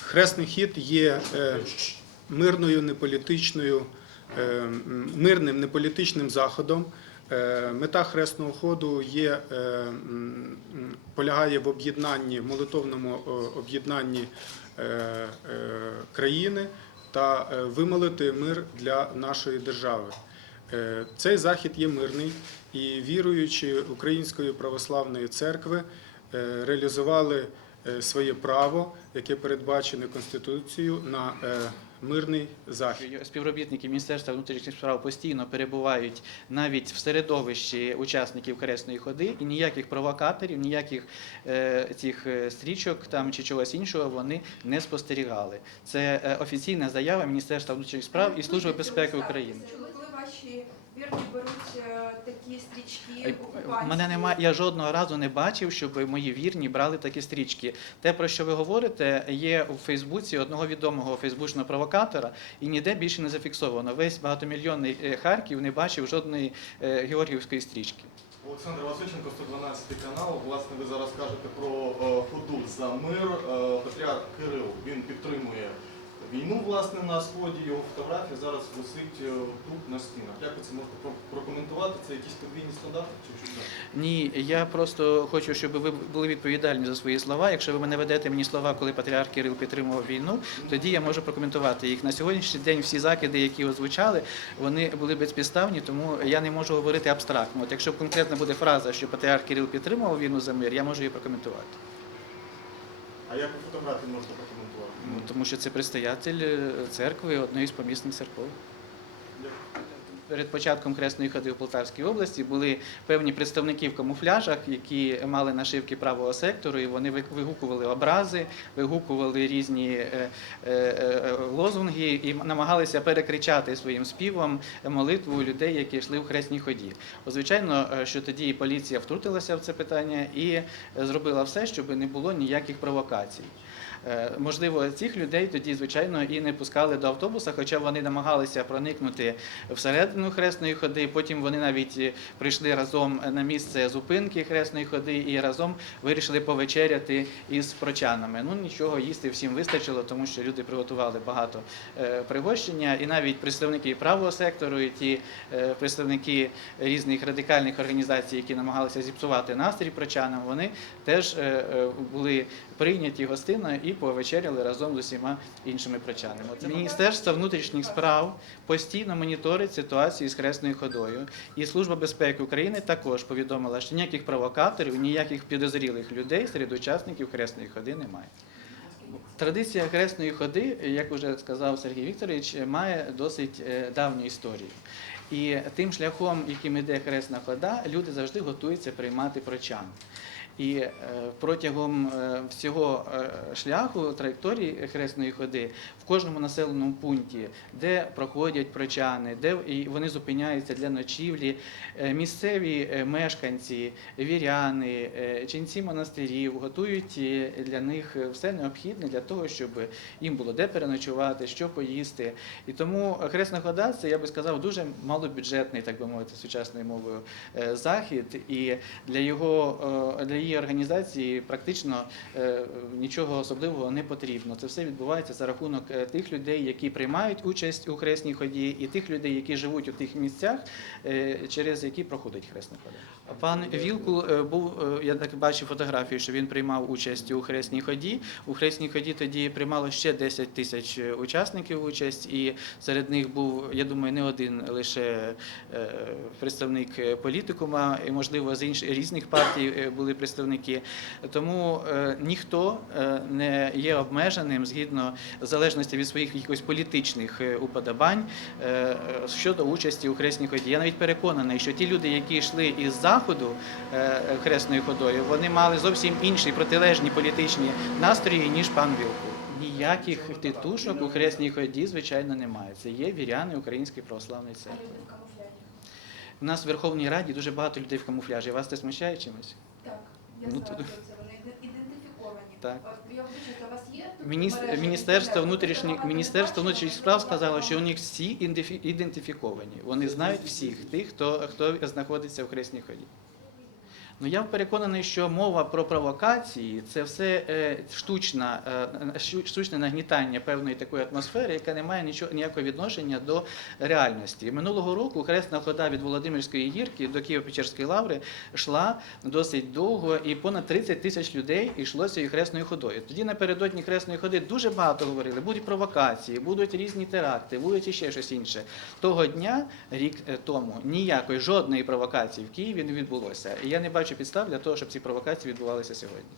Хресний хід є е, мирною неполітичною, е, мирним неполітичним заходом. Е, Мета хресного ходу є, полягає в об'єднанні, в молитовному об'єднанні країни та вимолити мир для нашої держави. Цей захід є мирний і віруючі Української православної церкви реалізували своє право, яке передбачене Конституцією на е, мирний захід. Співробітники Міністерства внутрішніх справ постійно перебувають навіть в середовищі учасників хресної ходи, і ніяких провокаторів, ніяких е, цих е, стрічок там чи чогось іншого вони не спостерігали. Це е, офіційна заява Міністерства внутрішніх справ і Служби безпеки України. Коли ваші вірні беруть е, такі стрічки Ай, мене немає, я жодного разу не бачив, щоб мої вірні брали такі стрічки. Те, про що ви говорите, є у Фейсбуці одного відомого фейсбучного провокатора, і ніде більше не зафіксовано. Весь багатомільйонний е, Харків не бачив жодної е, георгіївської стрічки. Олександр Васильченко, 112 канал. Власне, ви зараз кажете про ходу за мир. Патріарх Кирил він підтримує війну власне на сході. Його фотографія зараз висить е, тут на стінах. Як ви це можете прокоментувати? Це якісь подвійні стандарти чи що? Ні, я просто хочу, щоб ви були відповідальні за свої слова. Якщо ви мене ведете мені слова, коли патріарх Кирил підтримував війну, тоді я можу прокоментувати їх. На сьогоднішній день всі закиди, які озвучали, вони були безпідставні, тому я не можу говорити абстрактно. От якщо конкретно буде фраза, що патріарх Кирил підтримував війну за мир, я можу її прокоментувати. А як у фотографії можете прокоментувати? Ну, тому що це предстоятель е, церкви, одної з помісних церков. Перед початком хресної ходи в Полтавській області були певні представники в камуфляжах, які мали нашивки правого сектору, і вони вигукували образи, вигукували різні е, е, е, лозунги і намагалися перекричати своїм співом молитву людей, які йшли в хресній ході. Звичайно, що тоді поліція втрутилася в це питання і зробила все, щоб не було ніяких провокацій. Можливо, цих людей тоді, звичайно, і не пускали до автобуса, хоча вони намагалися проникнути всередину хресної ходи. Потім вони навіть е, прийшли разом на місце зупинки хресної ходи і разом вирішили повечеряти із прочанами. Ну нічого їсти всім вистачило, тому що люди приготували багато е, пригощення, і навіть представники правого сектору, і ті е, представники різних радикальних організацій, які намагалися зіпсувати настрій прочанам, вони теж е, е, були прийняті гостинно і повечеряли разом з усіма іншими прочанами. Міністерство внутрішніх справ постійно моніторить ситуацію з хресною ходою. І Служба безпеки України також повідомила, що ніяких провокаторів, ніяких підозрілих людей серед учасників хресної ходи немає. Традиція хресної ходи, як вже сказав Сергій Вікторович, має досить е, давню історію. І тим шляхом, яким іде хресна хода, люди завжди готуються приймати прочан. І е, протягом е, всього е, шляху траєкторії хресної ходи в кожному населеному пункті, де проходять прочани, де вони зупиняються для ночівлі, місцеві мешканці, віряни, ченці монастирів готують для них все необхідне для того, щоб їм було де переночувати, що поїсти. І тому хресна хода це я би сказав дуже малобюджетний, так би мовити, сучасною мовою захід. І для його для її організації практично е, нічого особливого не потрібно. Це все відбувається за рахунок е, тих людей, які приймають участь у хресній ході, і тих людей, які живуть у тих місцях, е, через які проходить хресна хода. Пан Вілкул е, був, я так бачив фотографію, що він приймав участь у хресній ході. У хресній ході тоді приймало ще 10 тисяч учасників участь, і серед них був, я думаю, не один лише представник політикума, і можливо з інших різних партій були представники. Тому е, ніхто е, не є обмеженим згідно залежності від своїх якихось політичних е, уподобань щодо участі у хресній ході. Я навіть переконаний, що ті люди, які йшли із заходу хресною ходою, вони мали зовсім інші протилежні політичні настрої, ніж пан Вілкул. Ніяких титушок у хресній ході, звичайно, немає. Це є віряни Української православної церкви. У нас в Верховній Раді дуже багато людей в камуфляжі. Вас це смущає чимось? Я Ну, знаю, то- це вони іде- ідентифіковані. Так. Я вибачаюсь, у вас є Міністр, Мініс- Міністерство внутрішніх Міністерство внутрішніх справ сказало, що у них всі ідентифі- ідентифіковані. Вони знають всіх тих, хто хто знаходиться в хресній ході. Ну я переконаний, що мова про провокації це все е, штучна, е, штучне нагнітання певної такої атмосфери, яка не має нічого ніякого відношення до реальності. Минулого року хресна хода від Володимирської гірки до Києво-Печерської лаври йшла досить довго, і понад 30 тисяч людей йшло цією хресною ходою. Тоді напередодні хресної ходи дуже багато говорили: будуть провокації, будуть різні теракти, будуть іще щось інше. Того дня, рік е, тому, ніякої жодної провокації в Києві не відбулося. І я не бачу підстав для того, щоб ці провокації відбувалися сьогодні.